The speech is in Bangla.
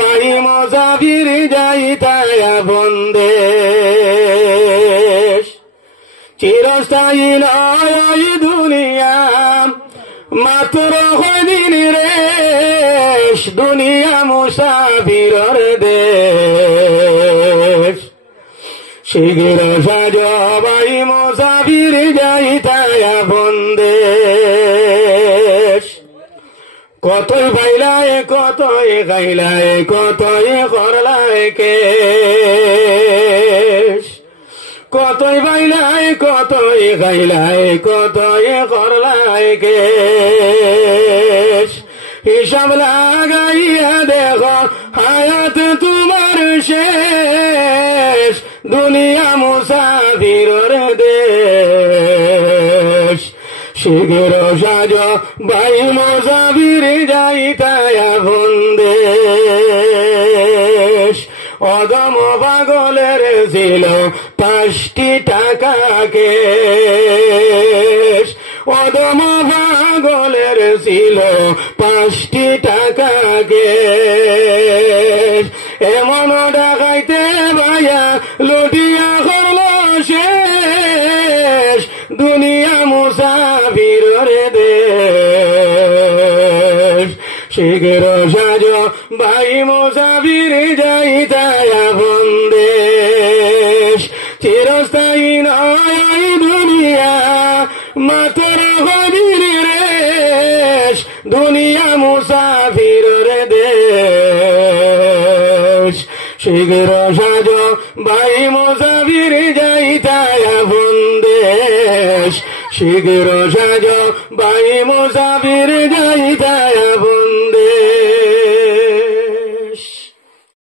ভাই মুসাফির যাইতায় আপন চিরস্থায়ী নয় ওই দুনিয়া মাত্র কয়দিন রেশ দুনিয়া মুসাফিরর দেশ শীঘ্র সাজ ভাই মুসাফির যাইতায় আপন দেশ কতই বাইলায় কতই গাইলায় কতই করলায় কেশ কতই বাইলায় কতই গাইলায় কতই করলায় কেশ হিসাব লাগাইয়া দেখো হায়াত তোমার শেষ দুনিয়া মুসাফিরর দেশ শীঘ্র সাজ ভাই মুসাফির যাইতায় আপন দেশ অদম পাগলের ছিল 5টি টাকা কেশ অদম পাগলের ছিল 5টি টাকা কেশ এমন ডাকাইতে ভাইয়া লুটিয়া করল শেষ দুনিয়া মুসাফিরর দেশ শীঘ্র সাজ ভাই মুসাফির যাইতায় আপন দেশ চিরস্থায়ী নয় দুনিয়া মাত্র কয়দিন রেশ দুনিয়া মুসাফিরর দেশ শীঘ্র সাজ ভাই মুসাফির যাইতায় আপন দেশ শীঘ্র সাজ ভাই মুসাফির যাইতায় আপন দেশ